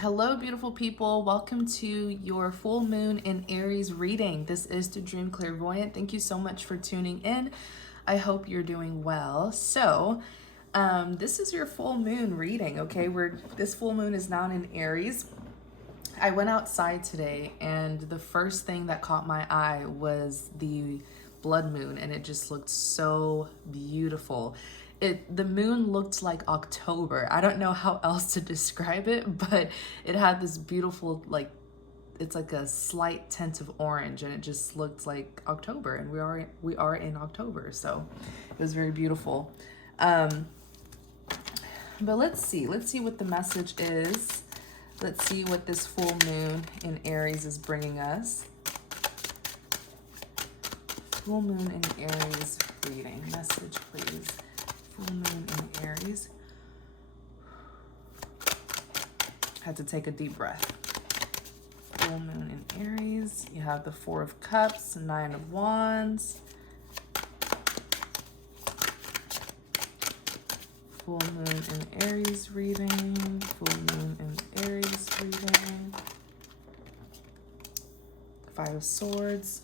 Hello, beautiful people. Welcome to your full moon in Aries reading. This is the Dream Clairvoyant. Thank you so much for tuning in. I hope you're doing well. So, this is your full moon reading, okay? This full moon is now in Aries. I went outside today, and the first thing that caught my eye was the blood moon, and it just looked so beautiful. The moon looked like October. I don't know how else to describe it, but it had this beautiful, like, it's like a slight tint of orange, and it just looked like October, and we are in October, so it was very beautiful. But let's see what the message is. Let's see what this full moon in Aries is bringing us. Full moon in Aries reading. Message, please. Full moon in Aries. Had to take a deep breath. Full moon in Aries. You have the Four of Cups, Nine of Wands. Full moon in Aries reading. Full moon in Aries reading. Five of Swords.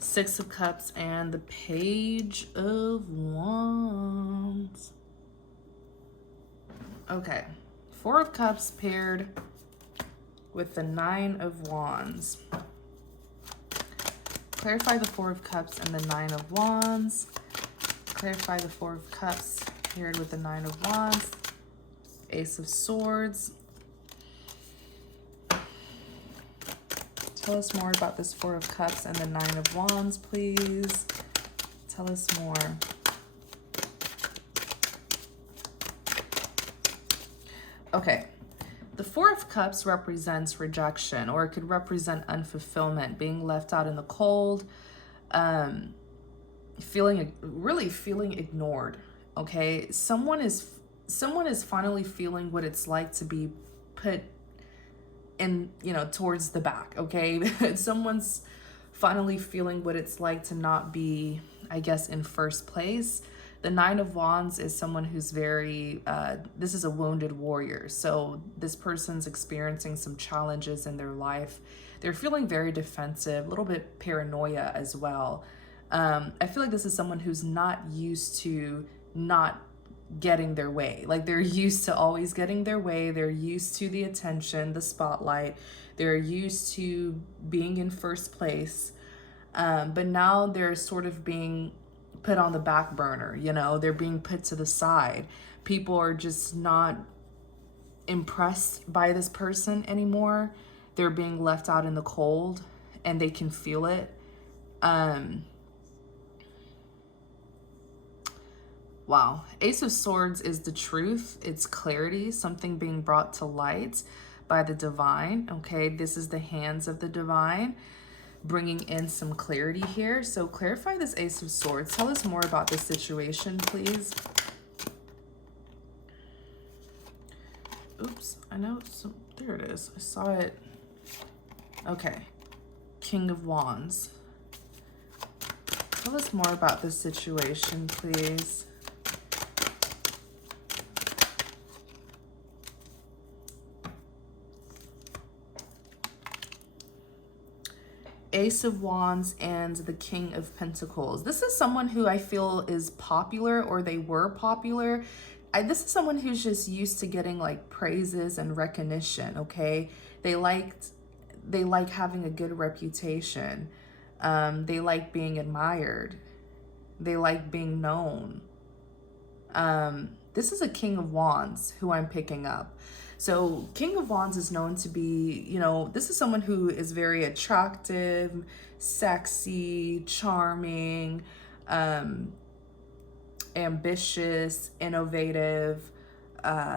Six of Cups and the Page of Wands. Okay, Four of Cups paired with the Nine of Wands. Clarify the Four of Cups and the Nine of Wands. Clarify the Four of Cups paired with the Nine of Wands. Ace of Swords. Tell us more about this Four of Cups and the Nine of Wands, please. Tell us more. Okay. The Four of Cups represents rejection, or it could represent unfulfillment, being left out in the cold, really feeling ignored. Okay? Someone is finally feeling what it's like to be put in, towards the back, okay? Someone's finally feeling what it's like to not be, I guess, in first place. The Nine of Wands is someone who's very, this is a wounded warrior. So this person's experiencing some challenges in their life. They're feeling very defensive, a little bit paranoia as well. I feel like this is someone who's not used to not getting their way. Like, they're used to always getting their way. They're used to the attention, the spotlight. They're used to being in first place. But now they're sort of being put on the back burner, they're being put to the side. People are just not impressed by this person anymore. They're being left out in the cold, and they can feel it. Wow. Ace of Swords is the truth. It's clarity, something being brought to light by the divine. Okay, this is the hands of the divine bringing in some clarity here. So clarify this Ace of Swords. Tell us more about this situation, please. Oops, I know. There it is. I saw it. Okay. King of Wands. Tell us more about this situation, please. Ace of Wands and the King of Pentacles. This is someone who I feel is popular, or they were popular. This is someone who's just used to getting like praises and recognition, okay? They like having a good reputation. They like being admired. They like being known. This is a King of Wands who I'm picking up. So King of Wands is known to be, this is someone who is very attractive, sexy, charming, ambitious, innovative.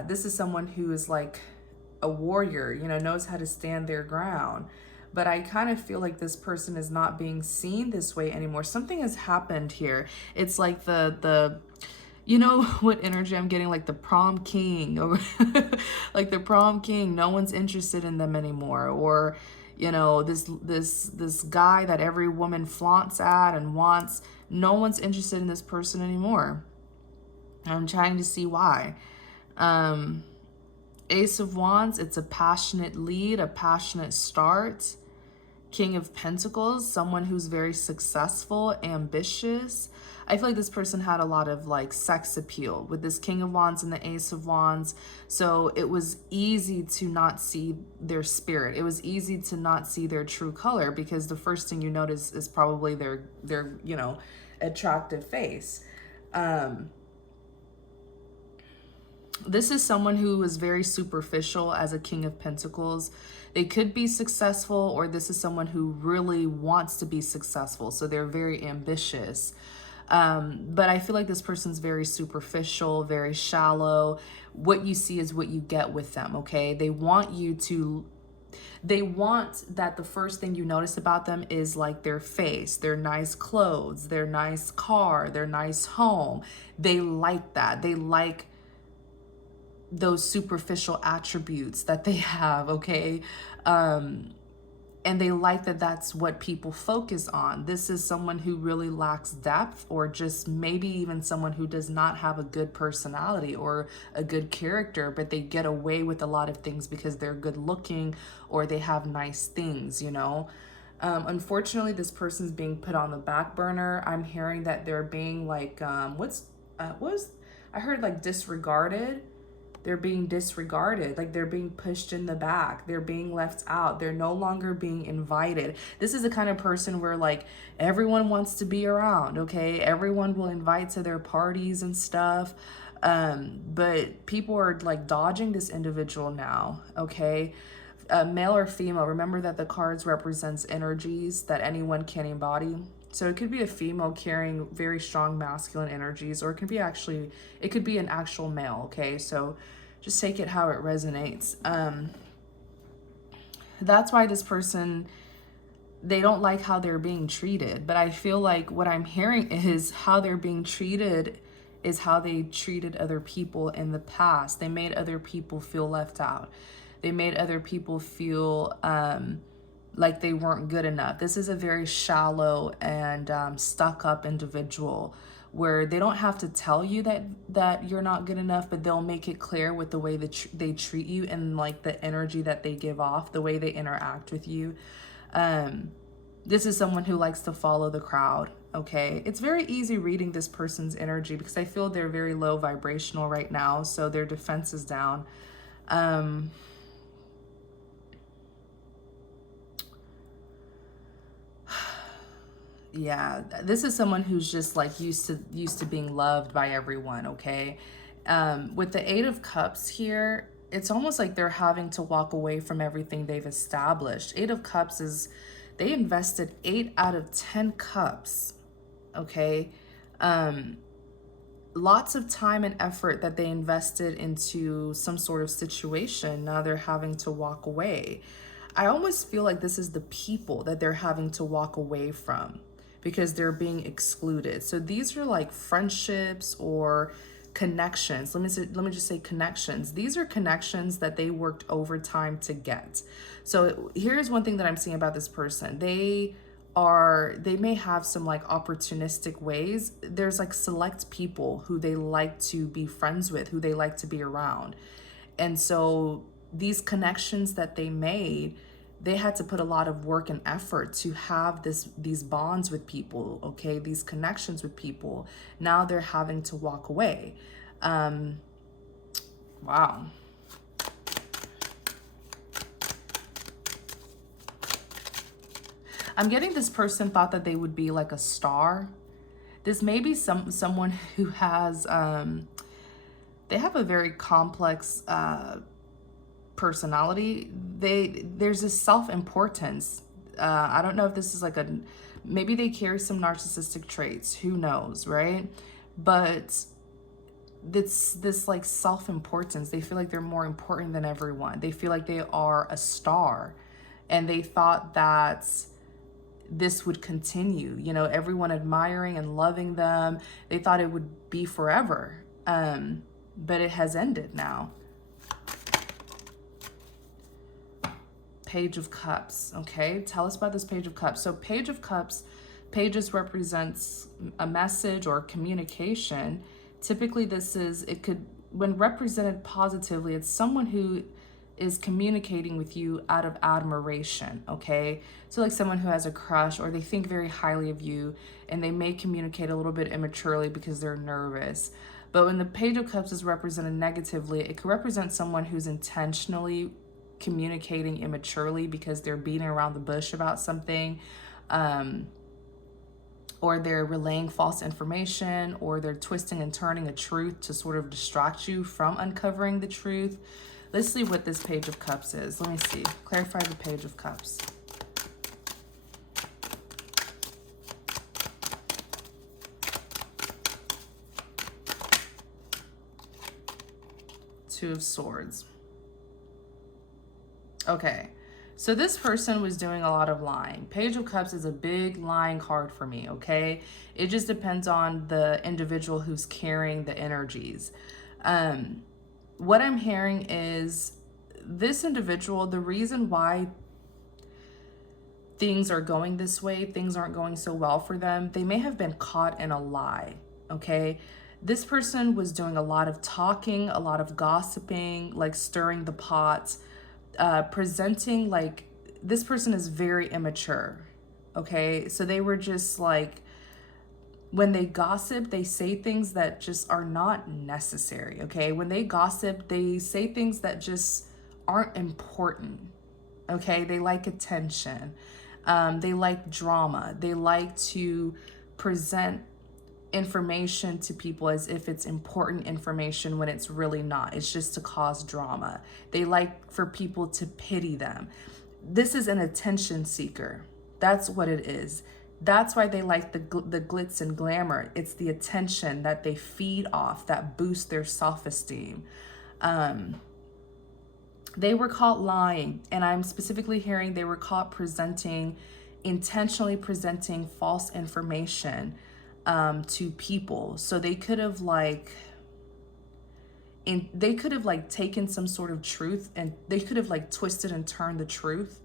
This is someone who is like a warrior, knows how to stand their ground. But I kind of feel like this person is not being seen this way anymore. Something has happened here. It's like the You know what energy I'm getting? Like the prom king, or like the prom king. No one's interested in them anymore. Or, you know, this guy that every woman flaunts at and wants. No one's interested in this person anymore. I'm trying to see why. Ace of Wands, it's a passionate lead, a passionate start. King of Pentacles, someone who's very successful, ambitious. I feel like this person had a lot of like sex appeal with this King of Wands and the Ace of Wands. So it was easy to not see their spirit. It was easy to not see their true color, because the first thing you notice is probably their you know, attractive face. This is someone who is very superficial as a King of Pentacles. They could be successful, or this is someone who really wants to be successful. So they're very ambitious. But I feel like this person's very superficial, very shallow. What you see is what you get with them, okay? They want that the first thing you notice about them is like their face, their nice clothes, their nice car, their nice home. They like that. They like those superficial attributes that they have, okay? And they like that that's what people focus on. This is someone who really lacks depth, or just maybe even someone who does not have a good personality or a good character, but they get away with a lot of things because they're good looking or they have nice things, you know? Unfortunately, this person's being put on the back burner. I'm hearing that they're being like, I heard like disregarded. They're being disregarded, like they're being pushed in the back. They're being left out. They're no longer being invited. This is the kind of person where like everyone wants to be around, okay? Everyone will invite to their parties and stuff. But people are like dodging this individual now, okay? Male or female, remember that the cards represents energies that anyone can embody. So it could be a female carrying very strong masculine energies, or it could be an actual male, okay? So just take it how it resonates. That's why this person, they don't like how they're being treated. But I feel like what I'm hearing is how they're being treated is how they treated other people in the past. They made other people feel left out. They made other people feel like they weren't good enough. This is a very shallow and stuck up individual, where they don't have to tell you that you're not good enough, but they'll make it clear with the way that they treat you and like the energy that they give off, the way they interact with you. This is someone who likes to follow the crowd, okay? It's very easy reading this person's energy because I feel they're very low vibrational right now, so their defense is down. Yeah, this is someone who's just like used to being loved by everyone, okay? With the Eight of Cups here, it's almost like they're having to walk away from everything they've established. Eight of Cups is, they invested 8 out of 10 cups, okay? Lots of time and effort that they invested into some sort of situation. Now they're having to walk away. I almost feel like this is the people that they're having to walk away from, because they're being excluded. So these are like friendships or connections. Let me just say connections. These are connections that they worked overtime to get. So here's one thing that I'm seeing about this person. They may have some like opportunistic ways. There's like select people who they like to be friends with, who they like to be around. And so these connections that they made, they had to put a lot of work and effort to have these bonds with people, okay? These connections with people. Now they're having to walk away. Wow. I'm getting this person thought that they would be like a star. This may be someone who has, they have a very complex personality. There's this self-importance. I don't know if this is like maybe they carry some narcissistic traits, who knows, right? But this like self-importance, they feel like they're more important than everyone. They feel like they are a star, and they thought that this would continue, you know, everyone admiring and loving them. They thought it would be forever. But it has ended now. Page of Cups. Okay, tell us about this Page of Cups. So Page of Cups, pages represents a message or communication. Typically it could, when represented positively, it's someone who is communicating with you out of admiration, okay? So like someone who has a crush, or they think very highly of you, and they may communicate a little bit immaturely because they're nervous. But when the Page of Cups is represented negatively, it could represent someone who's intentionally communicating immaturely because they're beating around the bush about something, or they're relaying false information, or they're twisting and turning a truth to sort of distract you from uncovering the truth. Let's see what this Page of Cups is. Let me see. Clarify the Page of Cups. Two of Swords. Okay, so this person was doing a lot of lying. Page of Cups is a big lying card for me, okay? It just depends on the individual who's carrying the energies. What I'm hearing is this individual, the reason why things are going this way, things aren't going so well for them, they may have been caught in a lie, okay? This person was doing a lot of talking, a lot of gossiping, like stirring the pot, presenting like this person is very immature, okay? So they were just like, when they gossip, they say things that just are not necessary, okay? When they gossip, they say things that just aren't important, okay? They like attention. They like drama. They like to present information to people as if it's important information when it's really not. It's just to cause drama. They like for people to pity them. This is an attention seeker. That's what it is. That's why they like the glitz and glamour. It's the attention that they feed off that boosts their self-esteem. They were caught lying, and I'm specifically hearing they were caught intentionally presenting false information to people. So they could have taken some sort of truth, and they could have like twisted and turned the truth,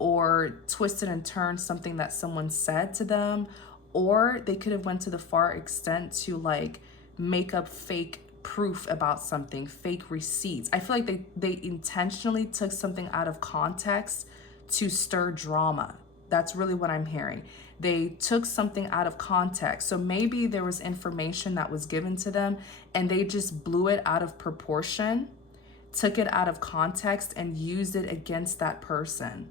or twisted and turned something that someone said to them, or they could have went to the far extent to like make up fake proof about something, fake receipts. I feel like they intentionally took something out of context to stir drama. That's really what I'm hearing. They took something out of context. So maybe there was information that was given to them and they just blew it out of proportion, took it out of context, and used it against that person,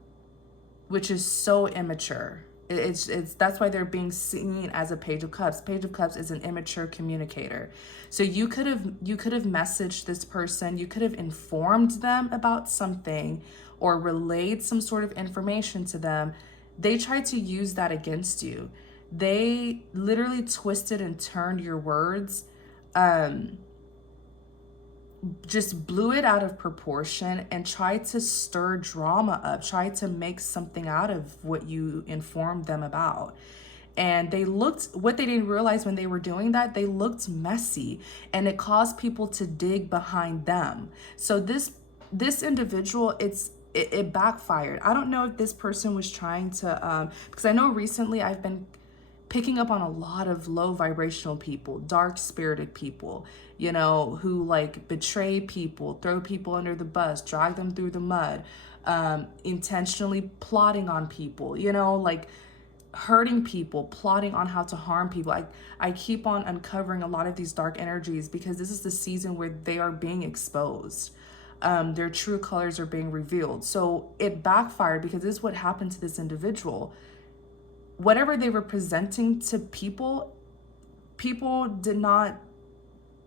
which is so immature. It's that's why they're being seen as a Page of Cups. Page of Cups is an immature communicator. So you could have messaged this person, you could have informed them about something or relayed some sort of information to them. They tried to use that against you. They literally twisted and turned your words, just blew it out of proportion and tried to stir drama up, tried to make something out of what you informed them about. And what they didn't realize when they were doing that, they looked messy, and it caused people to dig behind them. So this individual, it backfired. I don't know if this person was trying to, because I know recently I've been picking up on a lot of low vibrational people, dark spirited people, who like betray people, throw people under the bus, drag them through the mud, intentionally plotting on people, like hurting people, plotting on how to harm people. I keep on uncovering a lot of these dark energies because this is the season where they are being exposed. Their true colors are being revealed. So it backfired because this is what happened to this individual. Whatever they were presenting to people did not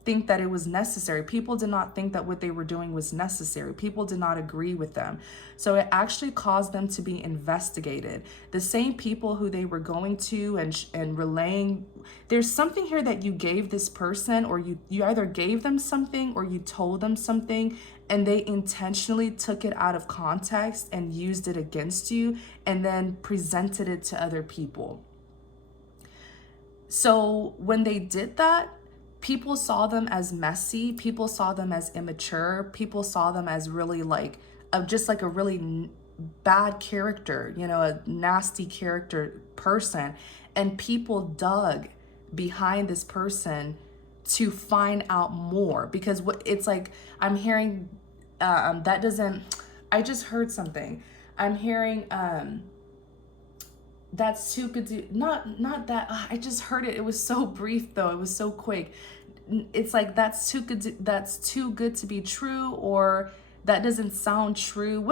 think that it was necessary. People did not think that what they were doing was necessary. People did not agree with them. So it actually caused them to be investigated. The same people who they were going to and relaying, there's something here that you gave this person, or you either gave them something or you told them something, and they intentionally took it out of context and used it against you and then presented it to other people. So when they did that, people saw them as messy, people saw them as immature, people saw them as really like just like a really bad character, you know, a nasty character person. And people dug behind this person to find out more, because what it's like, I'm hearing that doesn't, I just heard something. I'm hearing that's too good to, not that, I just heard it. It was so brief though. It was so quick. It's like, that's too good to be true, or that doesn't sound true.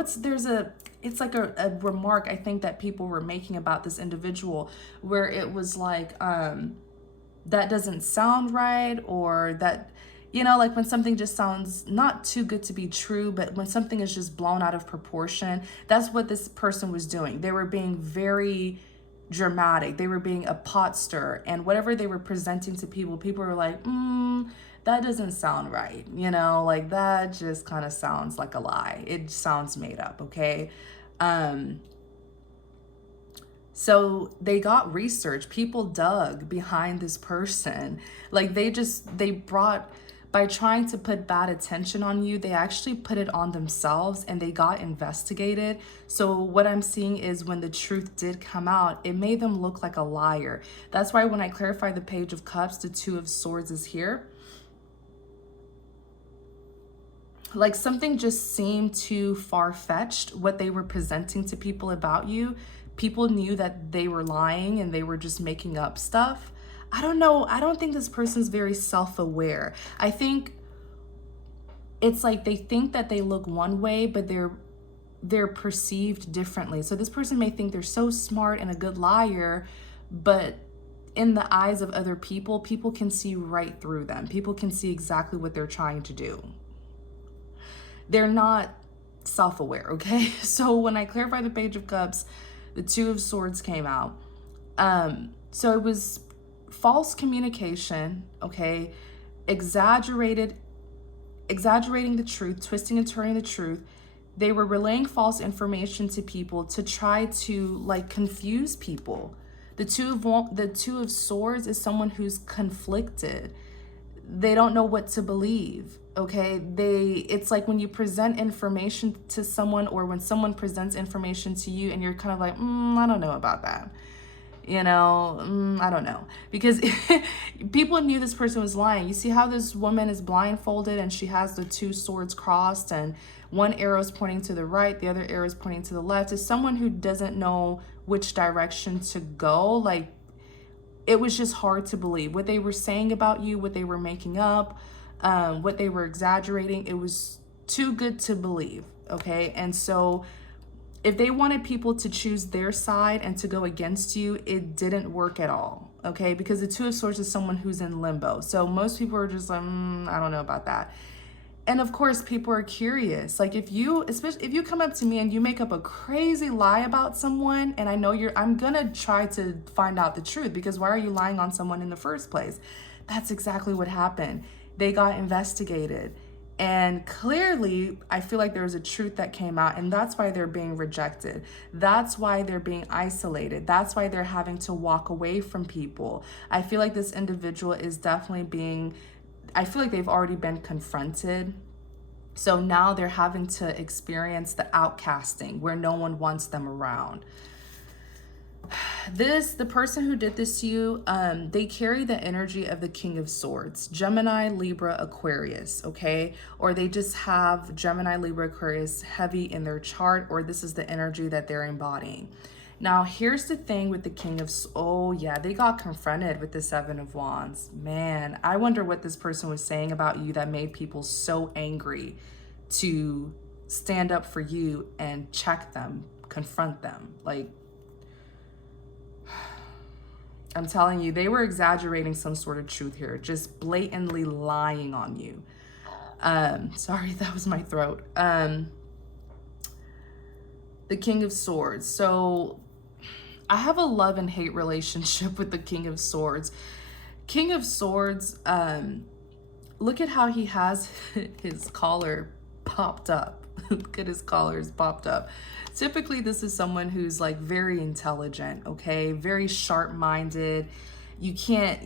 It's like a remark I think that people were making about this individual, where it was like, that doesn't sound right, or that, you know, like when something just sounds not too good to be true, but when something is just blown out of proportion. That's what this person was doing. They were being very dramatic. They were being a pot stir, and whatever they were presenting to people, people were like, that doesn't sound right. You know, like that just kind of sounds like a lie. It sounds made up. Okay. So they got research. People dug behind this person. Like they brought, by trying to put bad attention on you, they actually put it on themselves, and they got investigated. So what I'm seeing is, when the truth did come out, it made them look like a liar. That's why when I clarify the Page of Cups, the Two of Swords is here. Like something just seemed too far-fetched, what they were presenting to people about you. People knew that they were lying and they were just making up stuff. I don't know. I don't think this person's very self-aware. I think it's like they think that they look one way, but they're perceived differently. So this person may think they're so smart and a good liar, but in the eyes of other people, people can see right through them. People can see exactly what they're trying to do. They're not self-aware, okay? So when I clarify the Page of Cups, the Two of Swords came out. So it was false communication, okay? Exaggerating the truth, twisting and turning the truth. They were relaying false information to people to try to like confuse people. The Two of Swords is someone who's conflicted. They don't know what to believe. Okay, it's like when you present information to someone, or when someone presents information to you and you're kind of like, I don't know about that. You know, I don't know. Because people knew this person was lying. You see how this woman is blindfolded and she has the two swords crossed, and one arrow is pointing to the right, the other arrow is pointing to the left. As someone who doesn't know which direction to go, like, it was just hard to believe. What they were saying about you, what they were making up, what they were exaggerating, it was too good to believe, okay? And so if they wanted people to choose their side and to go against you, it didn't work at all, okay? Because the Two of Swords is someone who's in limbo. So most people are just like, I don't know about that. And of course, people are curious. Like especially if you come up to me and you make up a crazy lie about someone, and I know I'm gonna try to find out the truth, because why are you lying on someone in the first place? That's exactly what happened. They got investigated. And clearly, I feel like there was a truth that came out, and that's why they're being rejected. That's why they're being isolated. That's why they're having to walk away from people. I feel like this individual is definitely I feel like they've already been confronted. So now they're having to experience the outcasting, where no one wants them around. The person who did this to you, they carry the energy of the King of Swords, Gemini, Libra, Aquarius, okay? Or they just have Gemini, Libra, Aquarius heavy in their chart, or this is the energy that they're embodying. Now, here's the thing with the King of, oh yeah, they got confronted with the Seven of Wands. Man, I wonder what this person was saying about you that made people so angry to stand up for you and check them, confront them. Like, I'm telling you, they were exaggerating some sort of truth here, just blatantly lying on you. Sorry, that was my throat. The King of Swords. So I have a love and hate relationship with the King of Swords. King of Swords, look at how he has his collar popped up. Look at his collars popped up. Typically, this is someone who's like very intelligent, okay? Very sharp-minded. You can't,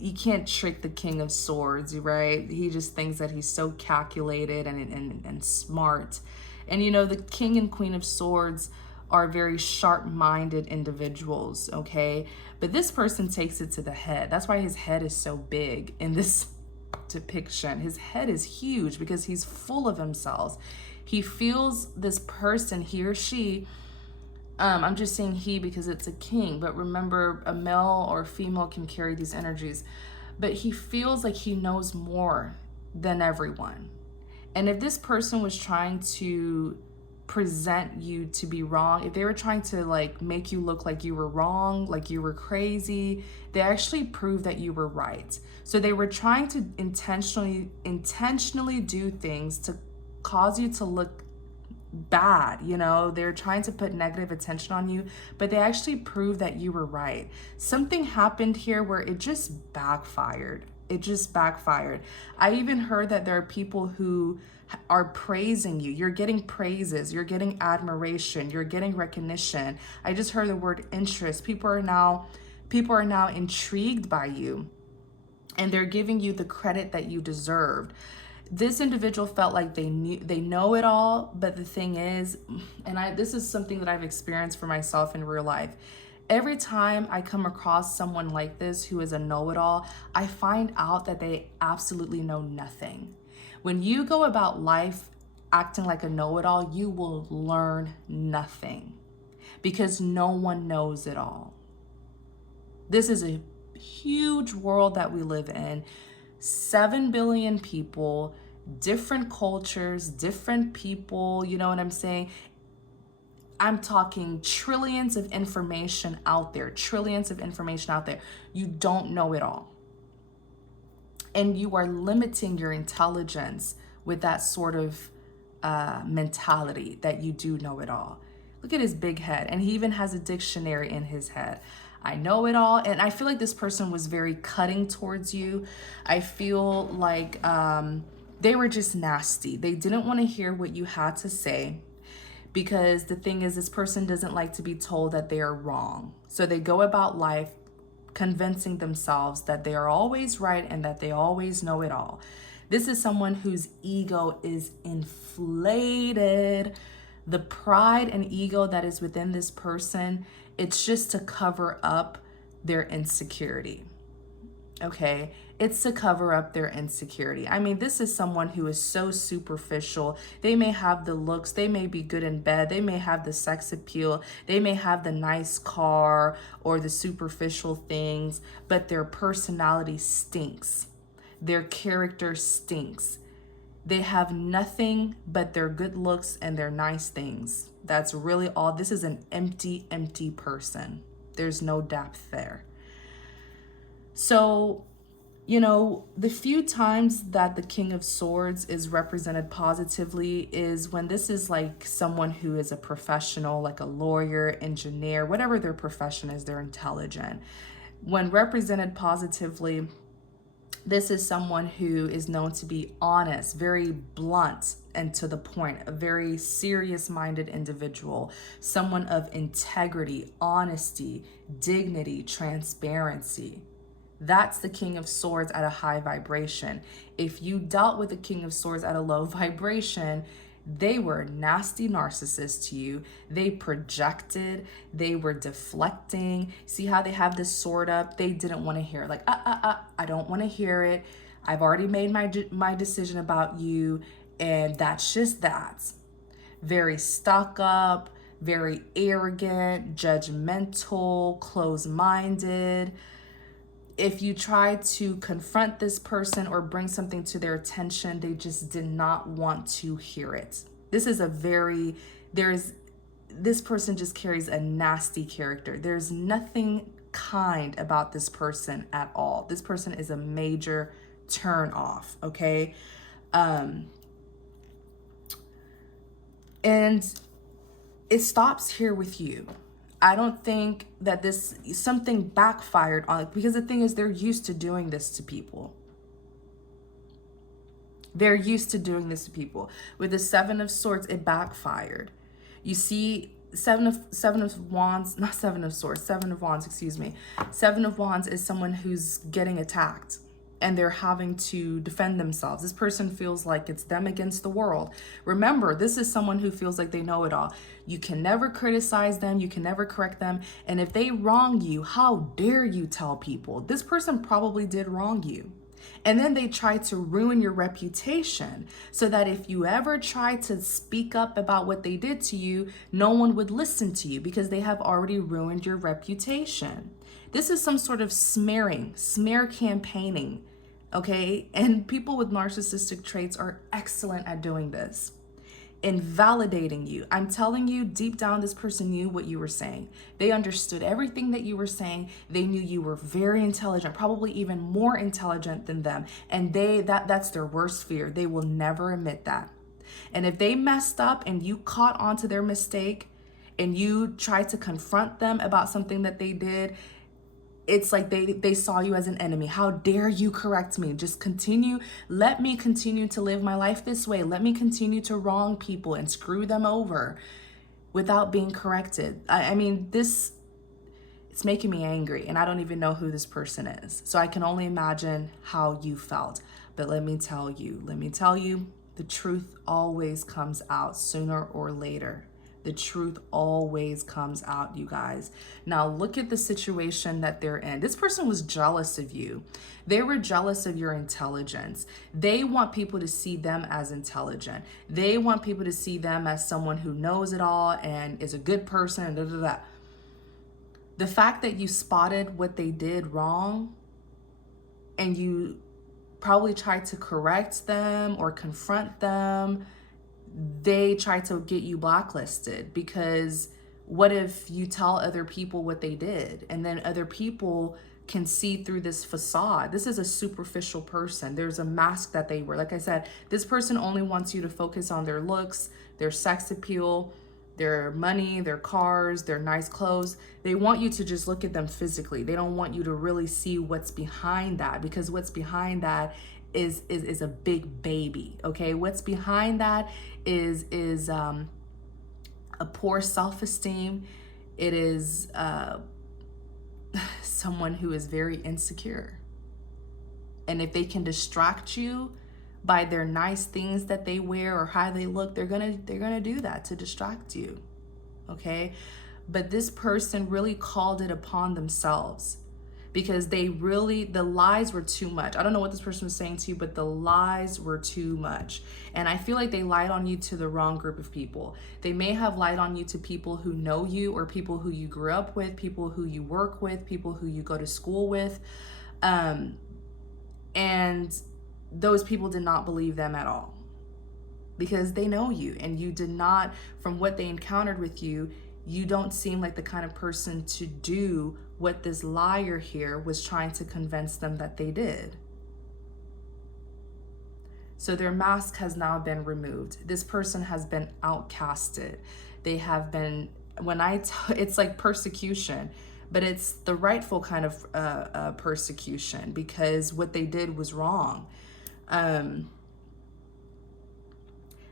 you can't trick the King of Swords, right? He just thinks that he's so calculated and smart. And you know, the King and Queen of Swords are very sharp-minded individuals, okay? But this person takes it to the head. That's why his head is so big in this depiction. His head is huge because he's full of himself. He feels this person, he or she, I'm just saying he because it's a king, but remember, a male or a female can carry these energies. But he feels like he knows more than everyone. And if this person was trying to present you to be wrong, if they were trying to like make you look like you were wrong, like you were crazy, they actually proved that you were right. So they were trying to intentionally do things to cause you to look bad, you know. They're trying to put negative attention on you, but they actually proved that you were right. Something happened here where it just backfired. It just backfired. I even heard that there are people who are praising you. You're getting praises, you're getting admiration, you're getting recognition. I just heard the word interest. People are now intrigued by you, and they're giving you the credit that you deserved. This individual felt like they know it all, but the thing is, and this is something that I've experienced for myself in real life. Every time I come across someone like this who is a know-it-all, I find out that they absolutely know nothing. When you go about life acting like a know-it-all, you will learn nothing because no one knows it all. This is a huge world that we live in. 7 billion people, different cultures, different people, you know what I'm saying? I'm talking trillions of information out there, You don't know it all. And you are limiting your intelligence with that sort of mentality that you do know it all. Look at his big head, and he even has a dictionary in his head. I know it all. And I feel like this person was very cutting towards you. I feel like they were just nasty. They didn't want to hear what you had to say, because the thing is, this person doesn't like to be told that they are wrong. So they go about life convincing themselves that they are always right and that they always know it all. This is someone whose ego is inflated. The pride and ego that is within this person, it's just to cover up their insecurity. Okay, it's to cover up their insecurity. I mean, this is someone who is so superficial. They may have the looks, they may be good in bed, they may have the sex appeal, they may have the nice car or the superficial things, but their personality stinks. Their character stinks. They have nothing but their good looks and their nice things. That's really all. This is an empty person. There's no depth there. So, you know, the few times that the King of Swords is represented positively is when this is like someone who is a professional, like a lawyer, engineer, whatever their profession is, they're intelligent. When represented positively, this is someone who is known to be honest, very blunt and to the point, a very serious-minded individual, someone of integrity, honesty, dignity, transparency. That's the King of Swords at a high vibration. If you dealt with the King of Swords at a low vibration, they were nasty narcissists to you. They projected, they were deflecting. See how they have this sword up? They didn't want to hear it. Like, I don't want to hear it. I've already made my decision about you, and that's just that. Very stuck up, very arrogant, judgmental, closed-minded. If you try to confront this person or bring something to their attention, they just did not want to hear it. This person just carries a nasty character. There's nothing kind about this person at all. This person is a major turn off, okay? And it stops here with you. I don't think that something backfired on it, because the thing is, they're used to doing this to people. They're used to doing this to people. With the Seven of Swords, it backfired. You see, Seven of Wands, not Seven of Swords, Seven of Wands, excuse me. Seven of Wands is someone who's getting attacked and they're having to defend themselves. This person feels like it's them against the world. Remember, this is someone who feels like they know it all. You can never criticize them. You can never correct them. And if they wrong you, how dare you tell people? This person probably did wrong you. And then they try to ruin your reputation so that if you ever try to speak up about what they did to you, no one would listen to you because they have already ruined your reputation. This is some sort of smear campaigning, okay? And people with narcissistic traits are excellent at doing this. Invalidating you. I'm telling you, deep down, this person knew what you were saying. They understood everything that you were saying. They knew you were very intelligent, probably even more intelligent than them. And that's their worst fear. They will never admit that. And if they messed up and you caught onto their mistake and you tried to confront them about something that they did, it's like they saw you as an enemy. How dare you correct me? Just continue. Let me continue to live my life this way. Let me continue to wrong people and screw them over without being corrected. I mean, it's making me angry and I don't even know who this person is. So I can only imagine how you felt. But let me tell you, the truth always comes out sooner or later. The truth always comes out, you guys. Now look at the situation that they're in. This person was jealous of you. They were jealous of your intelligence. They want people to see them as intelligent. They want people to see them as someone who knows it all and is a good person. Da, da, da. The fact that you spotted what they did wrong and you probably tried to correct them or confront them, they try to get you blacklisted, because what if you tell other people what they did and then other people can see through this facade? This is a superficial person. There's a mask that they wear. Like I said, this person only wants you to focus on their looks, their sex appeal, their money, their cars, their nice clothes. They want you to just look at them physically. They don't want you to really see what's behind that, because what's behind that is a big baby. Okay, what's behind that is a poor self-esteem. It is someone who is very insecure, and if they can distract you by their nice things that they wear or how they look, they're gonna do that to distract you. Okay, but this person really called it upon themselves, because the lies were too much. I don't know what this person was saying to you, but the lies were too much. And I feel like they lied on you to the wrong group of people. They may have lied on you to people who know you, or people who you grew up with, people who you work with, people who you go to school with. And those people did not believe them at all, because they know you, and you did not, from what they encountered with you, you don't seem like the kind of person to do what this liar here was trying to convince them that they did. So their mask has now been removed. This person has been outcasted. They have been, it's like persecution, but it's the rightful kind of persecution, because what they did was wrong.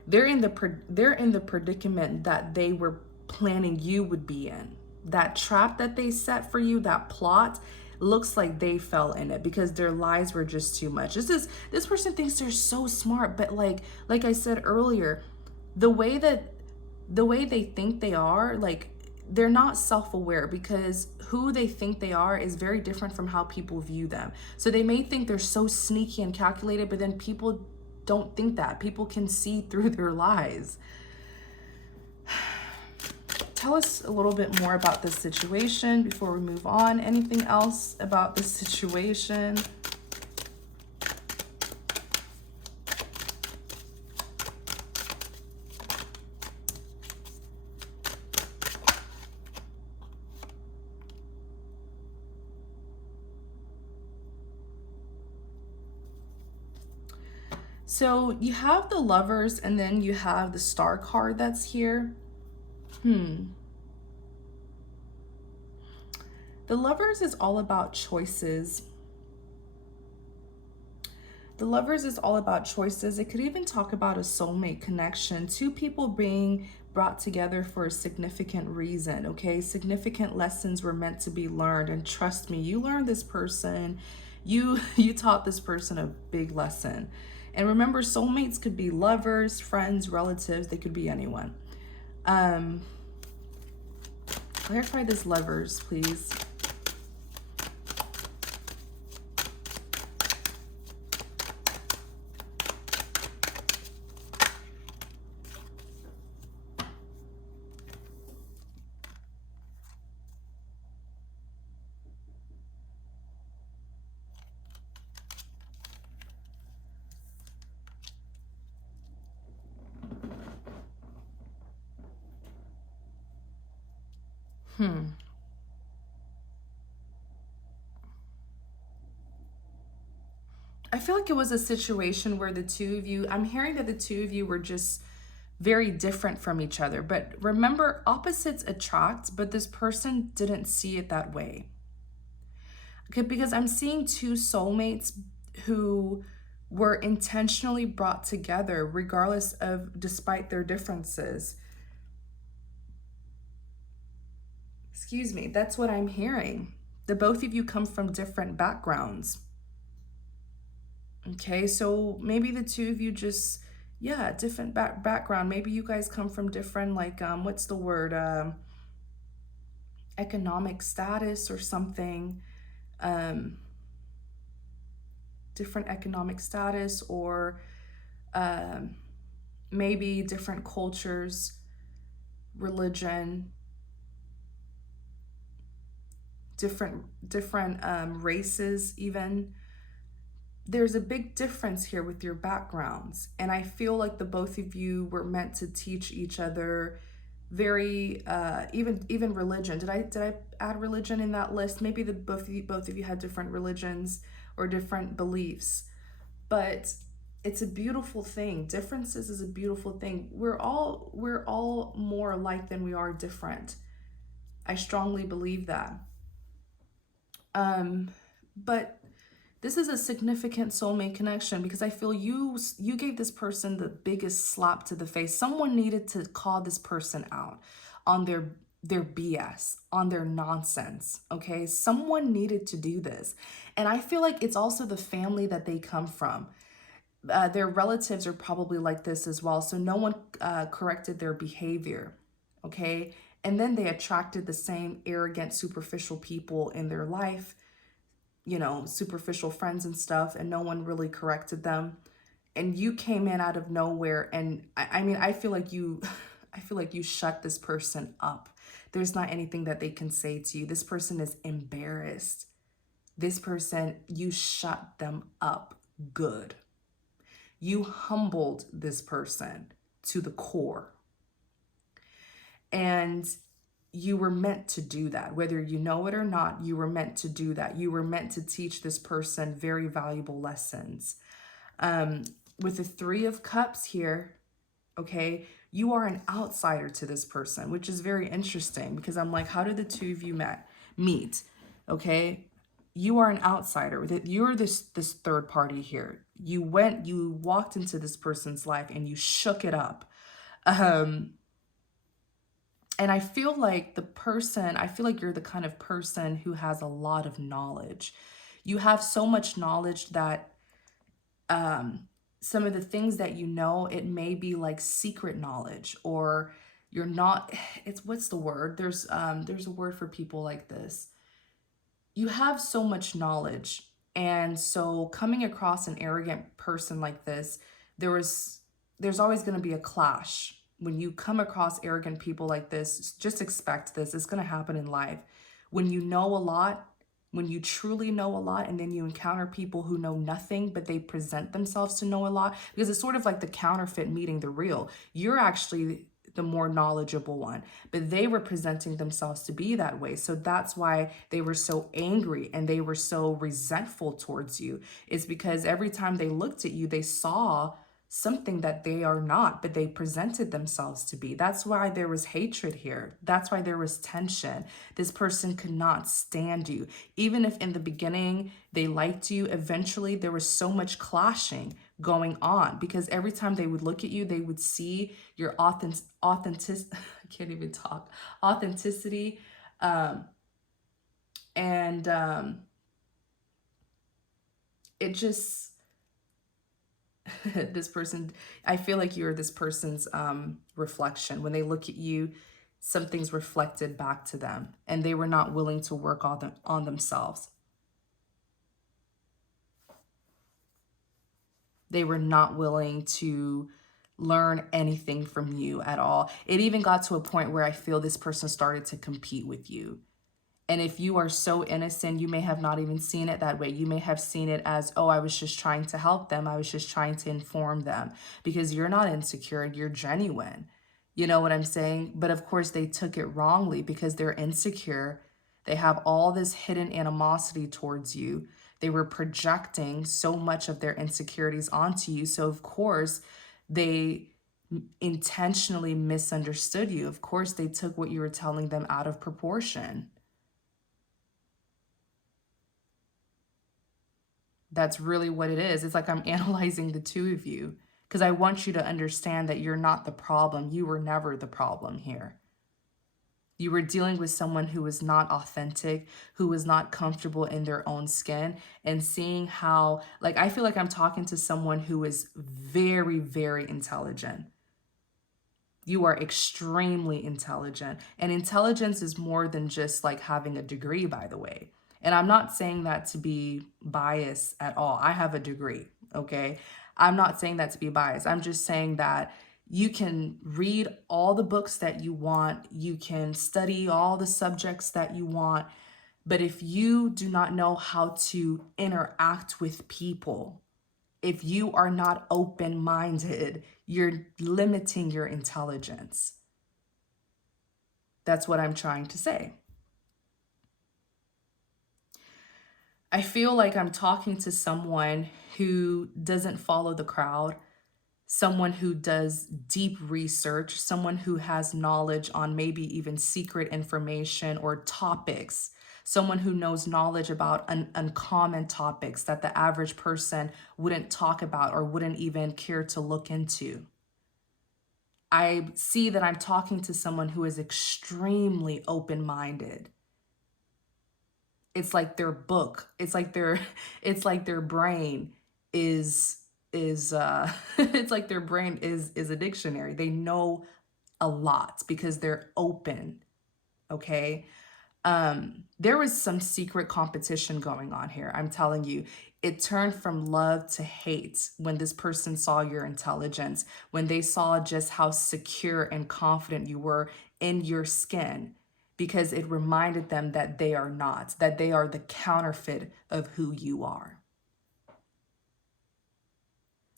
They're in the predicament that they were planning you would be in. That trap that they set for you, that plot, looks like they fell in it because their lies were just too much. This person thinks they're so smart, but like I said earlier, the way they think they are, like, they're not self-aware, because who they think they are is very different from how people view them. So they may think they're so sneaky and calculated, but then people don't think that. People can see through their lies. Tell us a little bit more about this situation before we move on. Anything else about this situation? So you have the Lovers, and then you have the Star card that's here. The Lovers is all about choices. The Lovers is all about choices. It could even talk about a soulmate connection. Two people being brought together for a significant reason, okay? Significant lessons were meant to be learned. And trust me, you learned this person, you taught this person a big lesson. And remember, soulmates could be lovers, friends, relatives, they could be anyone. Clarify this lovers, please. I feel like it was a situation where the two of you, I'm hearing that the two of you were just very different from each other. But remember, opposites attract, but this person didn't see it that way. Okay, because I'm seeing two soulmates who were intentionally brought together regardless of, despite their differences. Excuse me, that's what I'm hearing. The both of you come from different backgrounds. Okay, so maybe the two of you just, yeah, different background. Maybe you guys come from different, like, what's the word? Economic status or something. Different economic status, or maybe different cultures, religion, different races even. There's a big difference here with your backgrounds. And I feel like the both of you were meant to teach each other very, even religion. Did I add religion in that list? Maybe the both of you had different religions or different beliefs. But it's a beautiful thing. Differences is a beautiful thing. We're all more alike than we are different. I strongly believe that. But this is a significant soulmate connection because I feel you gave this person the biggest slap to the face. Someone needed to call this person out on their BS, on their nonsense, okay? Someone needed to do this. And I feel like it's also the family that they come from. Their relatives are probably like this as well. So no one corrected their behavior, okay? And then they attracted the same arrogant, superficial people in their life, you know, superficial friends and stuff, and no one really corrected them. And you came in out of nowhere. And I mean, I feel like you shut this person up. There's not anything that they can say to you. This person is embarrassed. This person, you shut them up good. You humbled this person to the core. And you were meant to do that. Whether you know it or not, you were meant to do that. You were meant to teach this person very valuable lessons. With the Three of Cups here, okay, you are an outsider to this person, which is very interesting because I'm like, how did the two of you meet? Okay, you are an outsider. You're this third party here. You walked into this person's life and you shook it up. And I feel like you're the kind of person who has a lot of knowledge. You have so much knowledge that some of the things that you know, it may be like secret knowledge, or you're not, what's the word? There's a word for people like this. You have so much knowledge. And so coming across an arrogant person like this, there's always going to be a clash. When you come across arrogant people like this, just expect this. It's going to happen in life. When you know a lot, when you truly know a lot, and then you encounter people who know nothing, but they present themselves to know a lot, because it's sort of like the counterfeit meeting the real. You're actually the more knowledgeable one, but they were presenting themselves to be that way. So that's why they were so angry and they were so resentful towards you. It's because every time they looked at you, they saw something that they are not, but they presented themselves to be. That's why there was hatred here. That's why there was tension. This person could not stand you. Even if in the beginning they liked you, eventually there was so much clashing going on, because every time they would look at you, they would see your authentic I can't even talk, authenticity, um, and it just this person, I feel like you're this person's reflection. When they look at you, something's reflected back to them, and they were not willing to work on themselves. They were not willing to learn anything from you at all. It even got to a point where I feel this person started to compete with you. And if you are so innocent, you may have not even seen it that way. You may have seen it as, oh, I was just trying to help them. I was just trying to inform them, because you're not insecure. You're genuine. You know what I'm saying? But of course, they took it wrongly because they're insecure. They have all this hidden animosity towards you. They were projecting so much of their insecurities onto you. So of course, they intentionally misunderstood you. Of course, they took what you were telling them out of proportion. That's really what it is. It's like I'm analyzing the two of you, because I want you to understand that you're not the problem. You were never the problem here. You were dealing with someone who was not authentic, who was not comfortable in their own skin, and seeing how, like, I feel like I'm talking to someone who is very, very intelligent. You are extremely intelligent. And intelligence is more than just like having a degree, by the way. And I'm not saying that to be biased at all. I have a degree, okay? I'm not saying that to be biased. I'm just saying that you can read all the books that you want. You can study all the subjects that you want. But if you do not know how to interact with people, if you are not open-minded, you're limiting your intelligence. That's what I'm trying to say. I feel like I'm talking to someone who doesn't follow the crowd, someone who does deep research, someone who has knowledge on maybe even secret information or topics, someone who knows knowledge about uncommon topics that the average person wouldn't talk about or wouldn't even care to look into. I see that I'm talking to someone who is extremely open-minded. It's like their book, it's like their brain is it's like their brain is a dictionary. They know a lot because they're open, okay? There was some secret competition going on here. I'm telling you, it turned from love to hate when this person saw your intelligence, when they saw just how secure and confident you were in your skin, because it reminded them that they are not, that they are the counterfeit of who you are.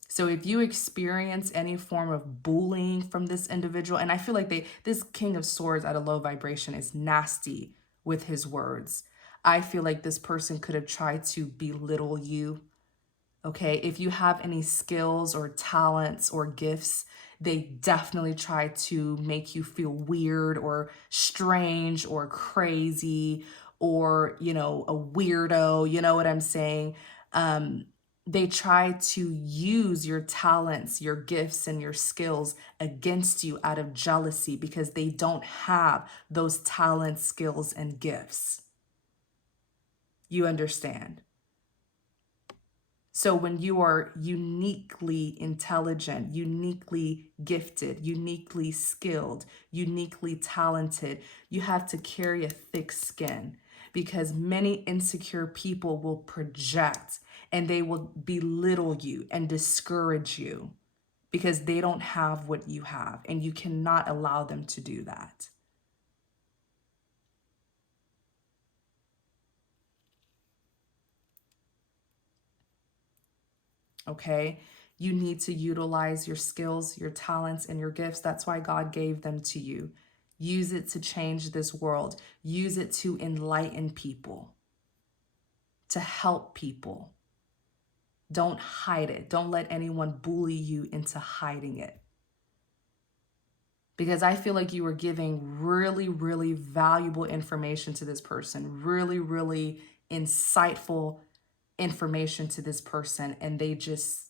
So if you experience any form of bullying from this individual, and I feel like this King of Swords at a low vibration is nasty with his words. I feel like this person could have tried to belittle you. Okay, if you have any skills or talents or gifts, they definitely try to make you feel weird or strange or crazy or, you know, a weirdo. You know what I'm saying? They try to use your talents, your gifts, and your skills against you out of jealousy because they don't have those talents, skills, and gifts. You understand? So when you are uniquely intelligent, uniquely gifted, uniquely skilled, uniquely talented, you have to carry a thick skin, because many insecure people will project and they will belittle you and discourage you because they don't have what you have, and you cannot allow them to do that. Okay? You need to utilize your skills, your talents, and your gifts. That's why God gave them to you. Use it to change this world. Use it to enlighten people, to help people. Don't hide it. Don't let anyone bully you into hiding it. Because I feel like you were giving really, really valuable information to this person, really, really insightful information to this person, and they just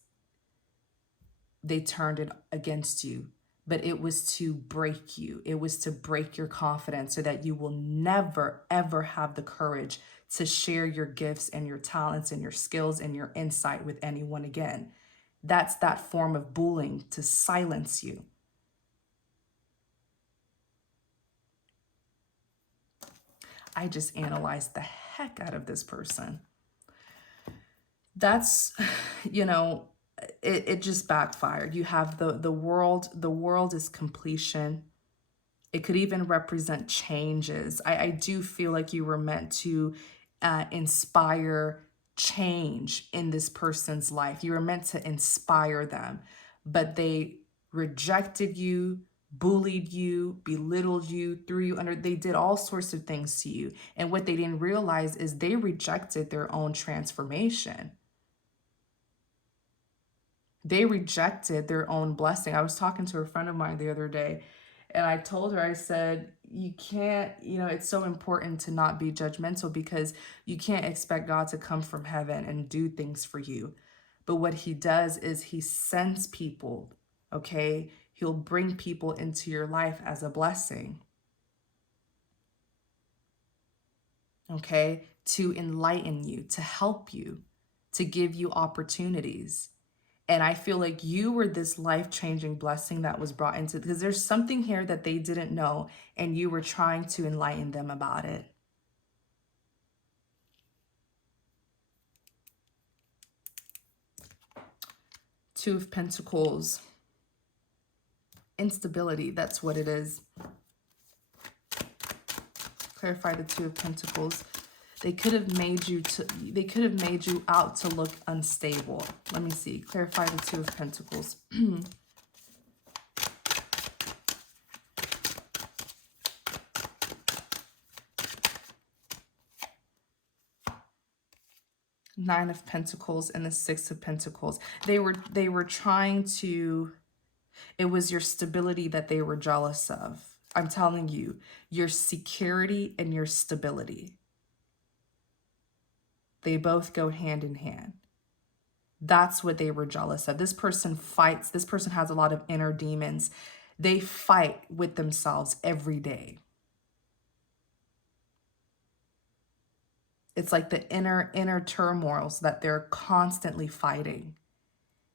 they turned it against you. But it was to break you. It was to break your confidence so that you will never, ever have the courage to share your gifts and your talents and your skills and your insight with anyone again. That's that form of bullying, to silence you. I just analyzed the heck out of this person. That's, you know, it just backfired. You have the world is completion. It could even represent changes. I do feel like you were meant to inspire change in this person's life. You were meant to inspire them, but they rejected you, bullied you, belittled you, threw you under. They did all sorts of things to you. And what they didn't realize is they rejected their own transformation. They rejected their own blessing. I was talking to a friend of mine the other day, and I told her, I said, you can't, it's so important to not be judgmental, because you can't expect God to come from heaven and do things for you. But what he does is he sends people, okay? He'll bring people into your life as a blessing, okay? To enlighten you, to help you, to give you opportunities. And I feel like you were this life-changing blessing that was brought into, because there's something here that they didn't know, and you were trying to enlighten them about it. Two of Pentacles. Instability, that's what it is. Clarify the Two of Pentacles. They could have made you out to look unstable. Let me see. Clarify the Two of Pentacles. Nine of Pentacles and the Six of Pentacles. They were trying to, it was your stability that they were jealous of. I'm telling you, your security and your stability. They both go hand in hand. That's what they were jealous of. This person fights. This person has a lot of inner demons. They fight with themselves every day. It's like the inner turmoils that they're constantly fighting.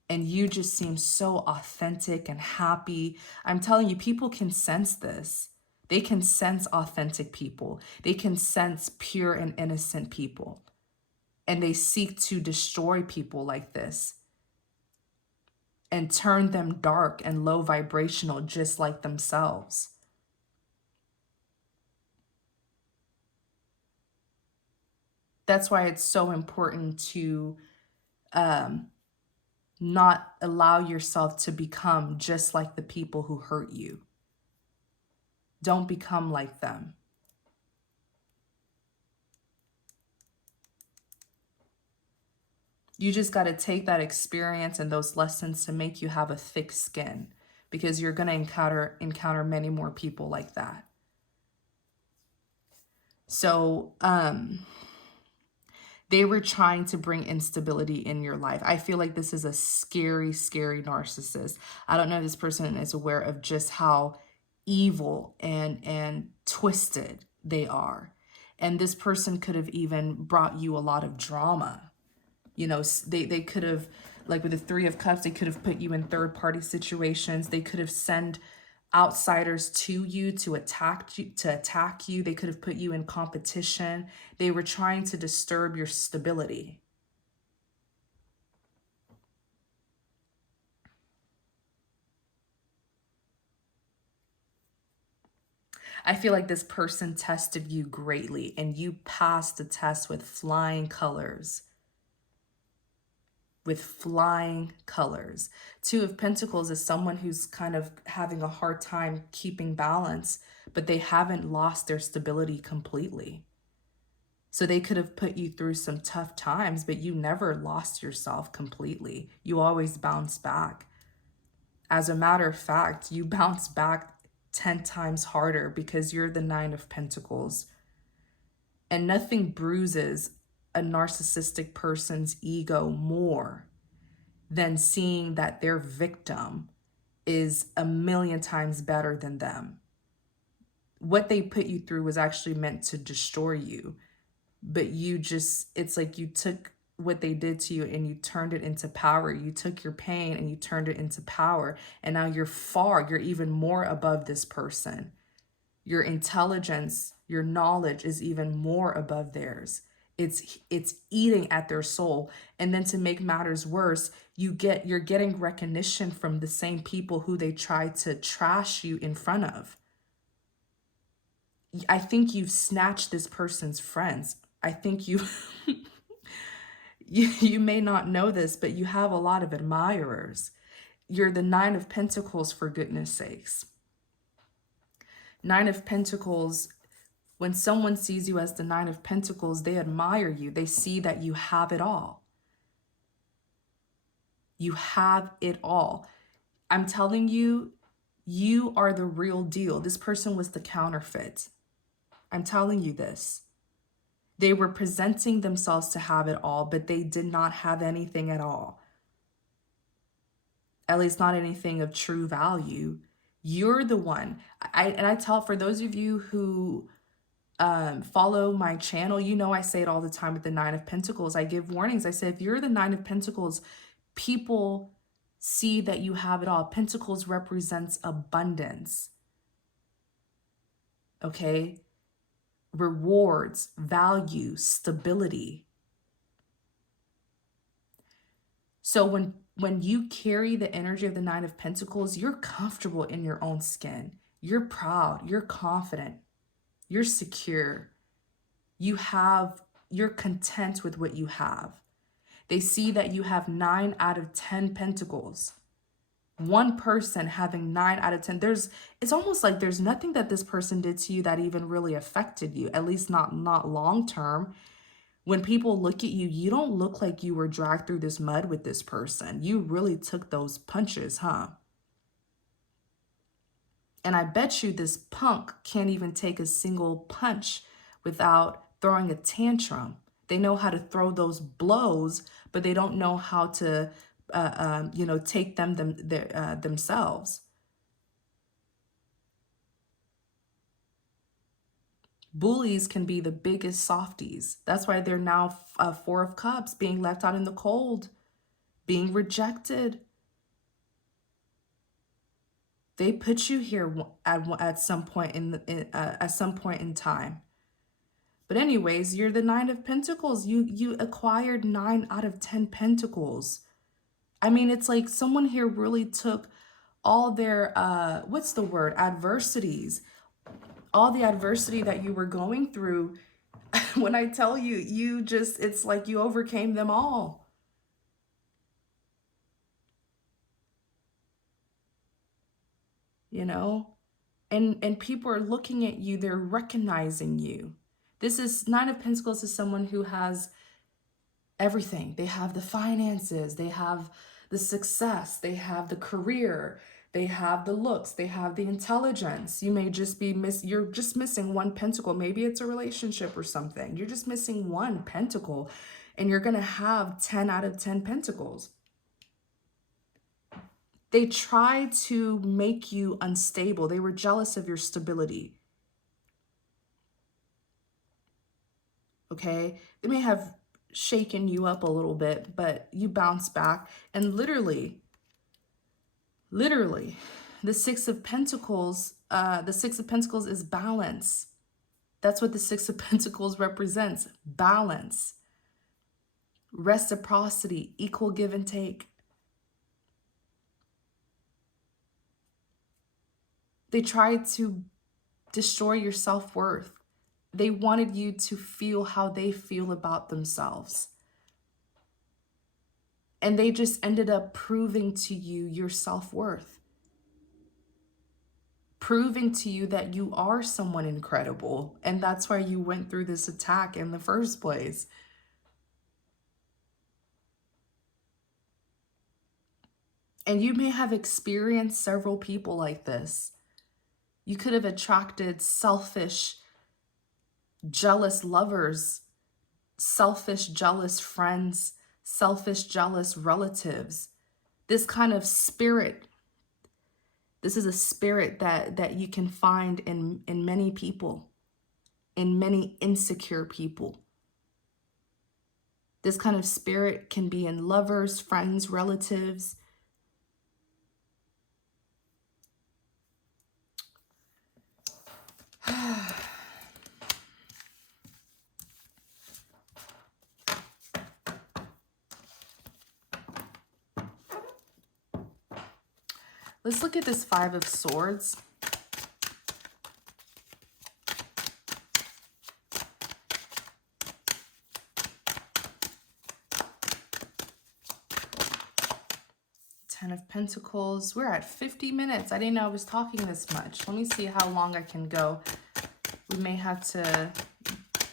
And you just seem so authentic and happy. I'm telling you, people can sense this. They can sense authentic people. They can sense pure and innocent people. And they seek to destroy people like this and turn them dark and low vibrational, just like themselves. That's why it's so important to not allow yourself to become just like the people who hurt you. Don't become like them. You just got to take that experience and those lessons to make you have a thick skin, because you're going to encounter many more people like that. So, they were trying to bring instability in your life. I feel like this is a scary, scary narcissist. I don't know if this person is aware of just how evil and twisted they are. And this person could have even brought you a lot of drama. They could have, like with the Three of Cups, they could have put you in third-party situations. They could have sent outsiders to you to attack you. They could have put you in competition. They were trying to disturb your stability. I feel like this person tested you greatly, and you passed the test with flying colors. With flying colors. Two of Pentacles is someone who's kind of having a hard time keeping balance, but they haven't lost their stability completely. So they could have put you through some tough times, but you never lost yourself completely. You always bounce back. As a matter of fact, you bounce back 10 times harder, because you're the Nine of Pentacles. And nothing bruises a narcissistic person's ego more than seeing that their victim is a million times better than them. What they put you through was actually meant to destroy you. But you just, it's like you took what they did to you and you turned it into power. You took your pain and you turned it into power. And now you're even more above this person. Your intelligence, your knowledge is even more above theirs. It's eating at their soul. And then to make matters worse, you're getting recognition from the same people who they try to trash you in front of. I think you've snatched this person's friends. I think you may not know this, but you have a lot of admirers. You're the Nine of Pentacles, for goodness sakes. Nine of Pentacles, when someone sees you as the Nine of Pentacles, they admire you. They see that you have it all. You have it all. I'm telling you, you are the real deal. This person was the counterfeit. I'm telling you this. They were presenting themselves to have it all, but they did not have anything at all. At least not anything of true value. You're the one. I tell, for those of you who follow my channel, you know I say it all the time with the Nine of Pentacles. I give warnings. I say, if you're the Nine of Pentacles, people see that you have it all. Pentacles represents abundance. Okay? Rewards, value, stability. So when you carry the energy of the Nine of Pentacles, you're comfortable in your own skin. You're proud, you're confident, you're secure. You're content with what you have. They see that you have 9 out of 10 pentacles. One person having 9 out of 10. It's almost like there's nothing that this person did to you that even really affected you, at least not long term. When people look at you, you don't look like you were dragged through this mud with this person. You really took those punches, huh? And I bet you this punk can't even take a single punch without throwing a tantrum. They know how to throw those blows, but they don't know how to take themselves. Bullies can be the biggest softies. That's why they're now 4 of Cups, being left out in the cold, being rejected. They put you here at some point in time. But anyways, you're the Nine of Pentacles. You acquired 9 out of 10 pentacles. I mean, it's like someone here really took all their, what's the word? Adversities. All the adversity that you were going through. When I tell you, it's like you overcame them all. You know? And people are looking at you, they're recognizing you. This is, Nine of Pentacles is someone who has everything. They have the finances, they have the success, they have the career, they have the looks, they have the intelligence. You may just be you're just missing one pentacle. Maybe it's a relationship or something. You're just missing one pentacle and you're going to have 10 out of 10 pentacles. They tried to make you unstable. They were jealous of your stability. Okay? They may have shaken you up a little bit, but you bounce back. And literally, the Six of Pentacles is balance. That's what the Six of Pentacles represents. Balance. Reciprocity, equal give and take. They tried to destroy your self-worth. They wanted you to feel how they feel about themselves. And they just ended up proving to you your self-worth. Proving to you that you are someone incredible. And that's why you went through this attack in the first place. And you may have experienced several people like this. You could have attracted selfish, jealous lovers, selfish, jealous friends, selfish, jealous relatives. This kind of spirit, this is a spirit that you can find in many people, in many insecure people. This kind of spirit can be in lovers, friends, relatives. Let's look at this Five of Swords. Ten of Pentacles. We're at 50 minutes. I didn't know I was talking this much. Let me see how long I can go. We may have to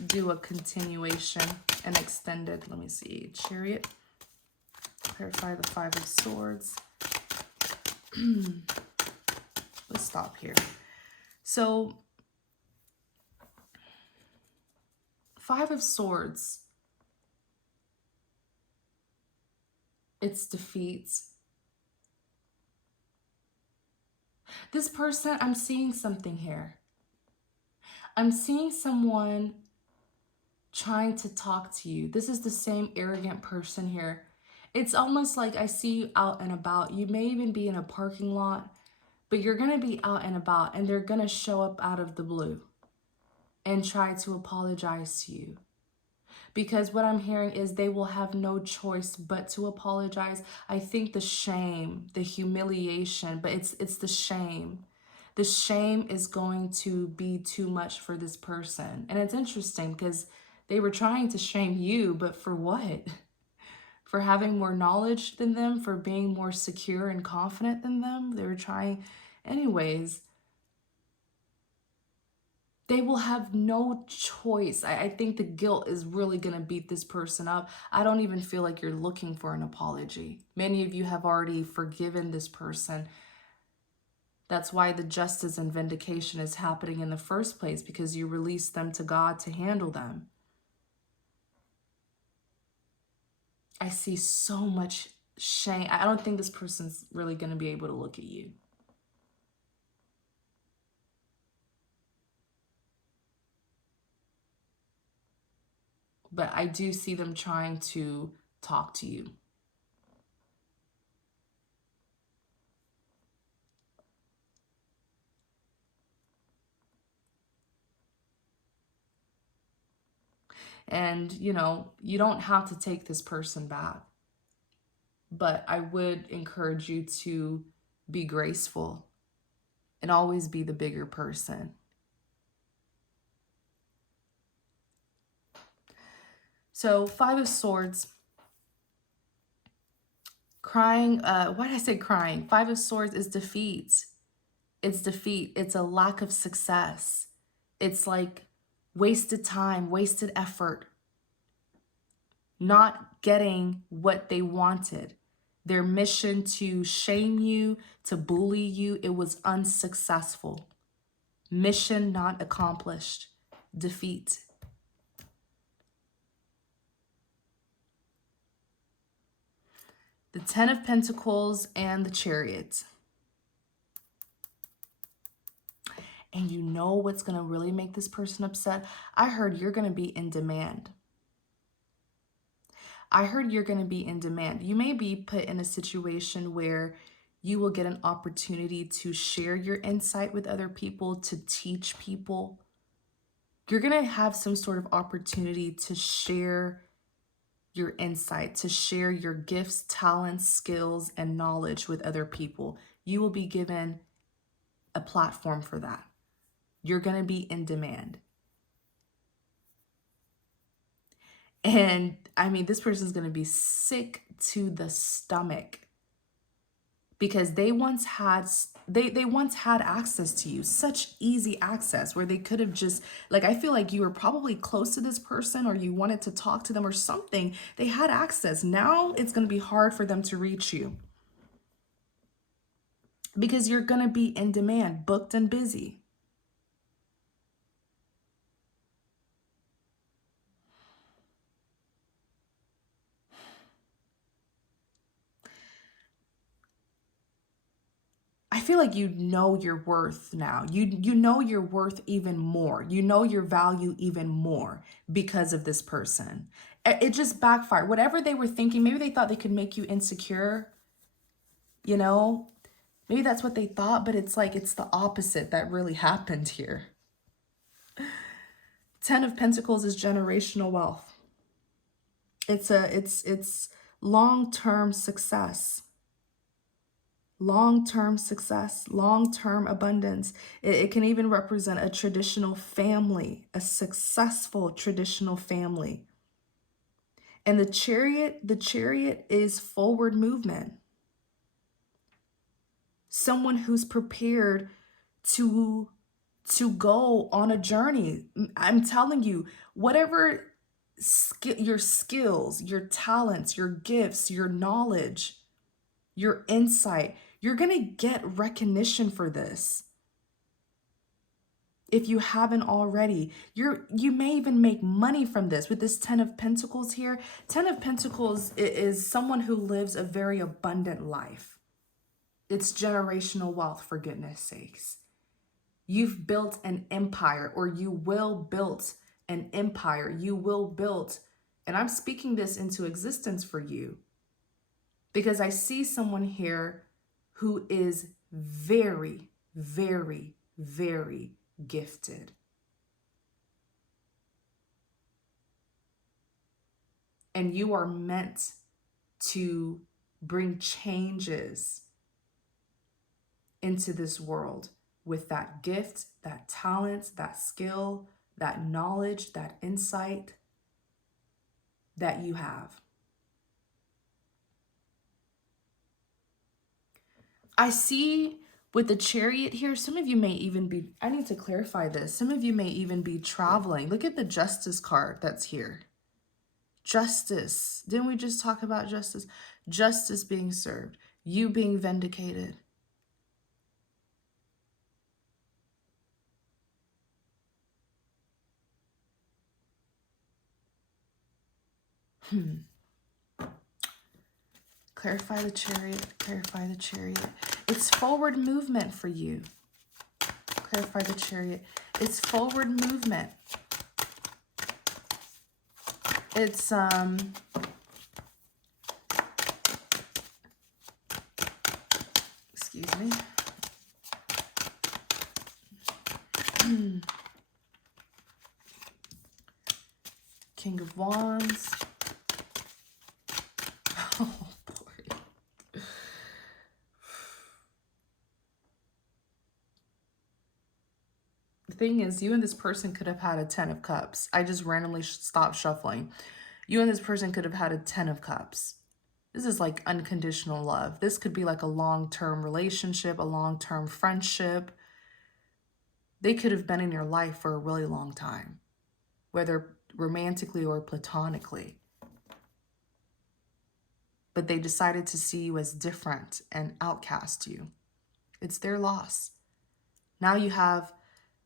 do a continuation and extended. Let me see. Chariot. Clarify the Five of Swords. Let's stop here. So, Five of Swords. It's defeat. This person, I'm seeing something here. I'm seeing someone trying to talk to you. This is the same arrogant person here. It's almost like I see you out and about. You may even be in a parking lot, but you're going to be out and about, and they're going to show up out of the blue and try to apologize to you. Because what I'm hearing is they will have no choice but to apologize. I think the shame, the humiliation, but it's the shame. The shame is going to be too much for this person. And it's interesting because they were trying to shame you, but for what? For having more knowledge than them, for being more secure and confident than them. They were trying anyways. They will have no choice. I think the guilt is really going to beat this person up. I don't even feel like you're looking for an apology. Many of you have already forgiven this person. That's why the justice and vindication is happening in the first place, because you release them to God to handle them. I see so much shame. I don't think this person's really going to be able to look at you. But I do see them trying to talk to you. And, you know, you don't have to take this person back. But I would encourage you to be graceful and always be the bigger person. So, Five of Swords. Crying, why did I say crying? Five of Swords is defeat. It's defeat. It's a lack of success. It's like wasted time, wasted effort. Not getting what they wanted. Their mission to shame you, to bully you, it was unsuccessful. Mission not accomplished. Defeat. The Ten of Pentacles and the Chariot. And you know what's going to really make this person upset? I heard you're going to be in demand. I heard you're going to be in demand. You may be put in a situation where you will get an opportunity to share your insight with other people, to teach people. You're going to have some sort of opportunity to share your insight, to share your gifts, talents, skills, and knowledge with other people. You will be given a platform for that. You're going to be in demand. And I mean, this person's going to be sick to the stomach because they once had access to you, such easy access where they could have just, like, I feel like you were probably close to this person or you wanted to talk to them or something. They had access. Now it's going to be hard for them to reach you because you're going to be in demand, booked and busy. feel like you know your worth now. You know your worth even more. You know your value even more because of this person. It just backfired. Whatever they were thinking, maybe they thought they could make you insecure, you know? Maybe that's what they thought, but it's like it's the opposite that really happened here. 10 of Pentacles is generational wealth. It's long-term success. Long-term success, long-term abundance. It can even represent a traditional family, a successful traditional family. And the chariot is forward movement. Someone who's prepared to go on a journey. I'm telling you, whatever your skills, your talents, your gifts, your knowledge, your insight, you're going to get recognition for this. If you haven't already, you may even make money from this. With this 10 of Pentacles here, 10 of Pentacles is someone who lives a very abundant life. It's generational wealth, for goodness sakes. You've built an empire, or you will build an empire. You will build, and I'm speaking this into existence for you, because I see someone here who is very, very, very gifted. And you are meant to bring changes into this world with that gift, that talent, that skill, that knowledge, that insight that you have. I see with the Chariot here, some of you may even be, I need to clarify this, some of you may even be traveling. Look at the Justice card that's here. Justice. Didn't we just talk about justice? Justice being served. You being vindicated. Clarify the Chariot. Clarify the Chariot. It's forward movement for you. Clarify the Chariot. It's forward movement. It's excuse me. King of Wands. Oh boy. The thing is, you and this person could have had a 10 of Cups. I just randomly stopped shuffling. You and this person could have had a 10 of Cups. This is like unconditional love. This could be like a long-term relationship, a long-term friendship. They could have been in your life for a really long time, whether romantically or platonically. But they decided to see you as different and outcast you. It's their loss. Now you have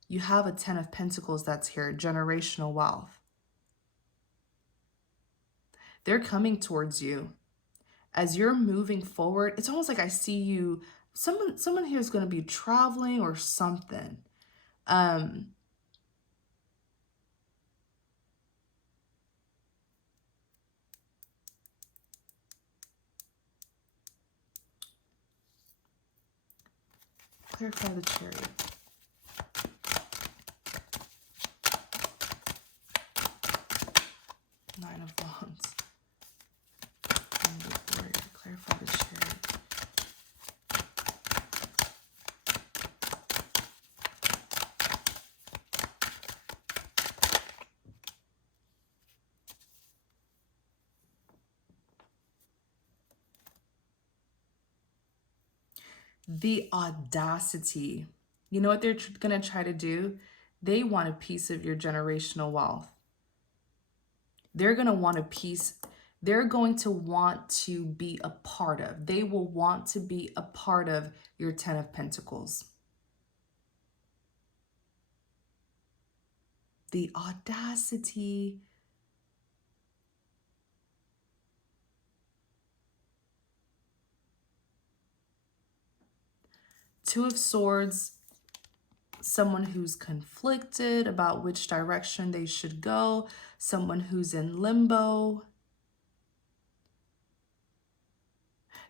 a 10 of Pentacles that's here, generational wealth. They're coming towards you. As you're moving forward, it's almost like I see you, someone here is going to be traveling or something. Clarify the Chariot. Nine of Wands. Clarify the Chariot. The audacity. You know what they're going to try to do? They want a piece of your generational wealth. They're going to want a piece. They're going to want to be a part of. They will want to be a part of your 10 of Pentacles. The audacity. Two of Swords, someone who's conflicted about which direction they should go, someone who's in limbo.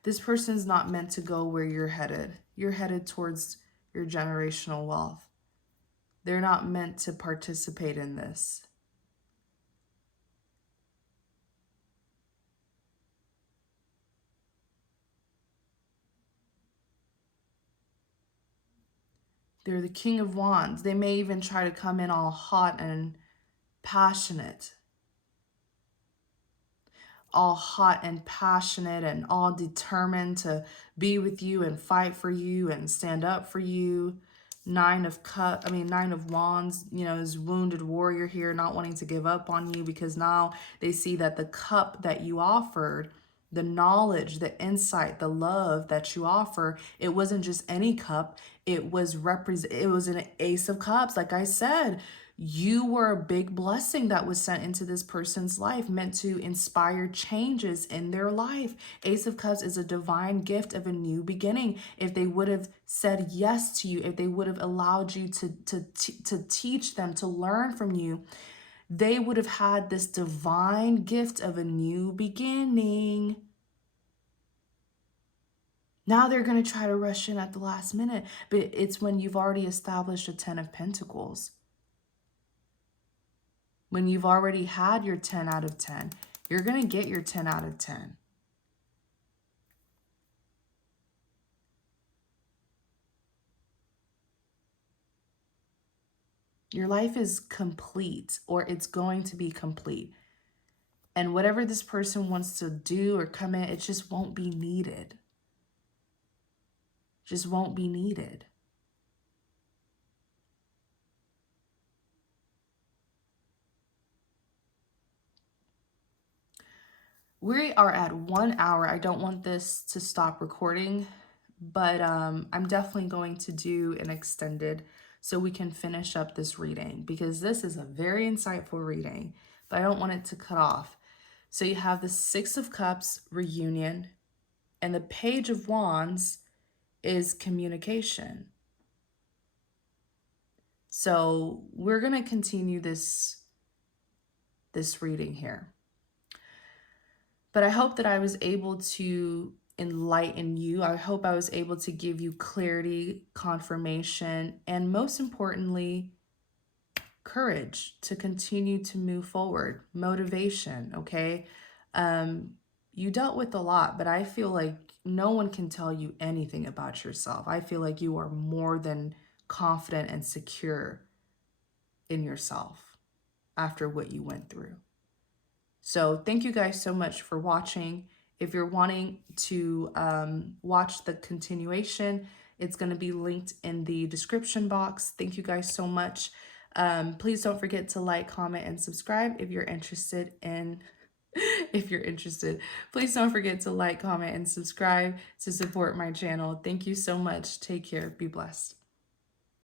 This person's not meant to go where you're headed. You're headed towards your generational wealth. They're not meant to participate in this. They're the King of Wands. They may even try to come in all hot and passionate. All hot and passionate and all determined to be with you and fight for you and stand up for you. Nine of Wands, you know, is wounded warrior here, not wanting to give up on you, because now they see that the cup that you offered, the knowledge, the insight, the love that you offer, it wasn't just any cup. It was an Ace of Cups. Like I said, you were a big blessing that was sent into this person's life, meant to inspire changes in their life. Ace of Cups is a divine gift of a new beginning. If they would have said yes to you, if they would have allowed you to teach them, to learn from you, they would have had this divine gift of a new beginning. Now they're going to try to rush in at the last minute, but it's when you've already established a 10 of Pentacles. When you've already had your 10 out of 10, you're going to get your 10 out of 10. Your life is complete, or it's going to be complete. And whatever this person wants to do or come in, it just won't be needed. Just won't be needed. We are at 1 hour. I don't want this to stop recording, but I'm definitely going to do an extended so we can finish up this reading, because this is a very insightful reading, but I don't want it to cut off. So you have the Six of Cups, reunion, and the Page of Wands is communication. So we're going to continue this reading here. But I hope that I was able to enlighten you. I hope I was able to give you clarity, confirmation, and most importantly, courage to continue to move forward, motivation, okay? You dealt with a lot, but I feel like no one can tell you anything about yourself. I feel like you are more than confident and secure in yourself after what you went through. So thank you guys so much for watching. If you're wanting to watch the continuation, it's going to be linked in the description box. Thank you guys so much. Please don't forget to like, comment, and subscribe if you're interested in Please don't forget to like, comment, and subscribe to support my channel. Thank you so much. Take care. Be blessed.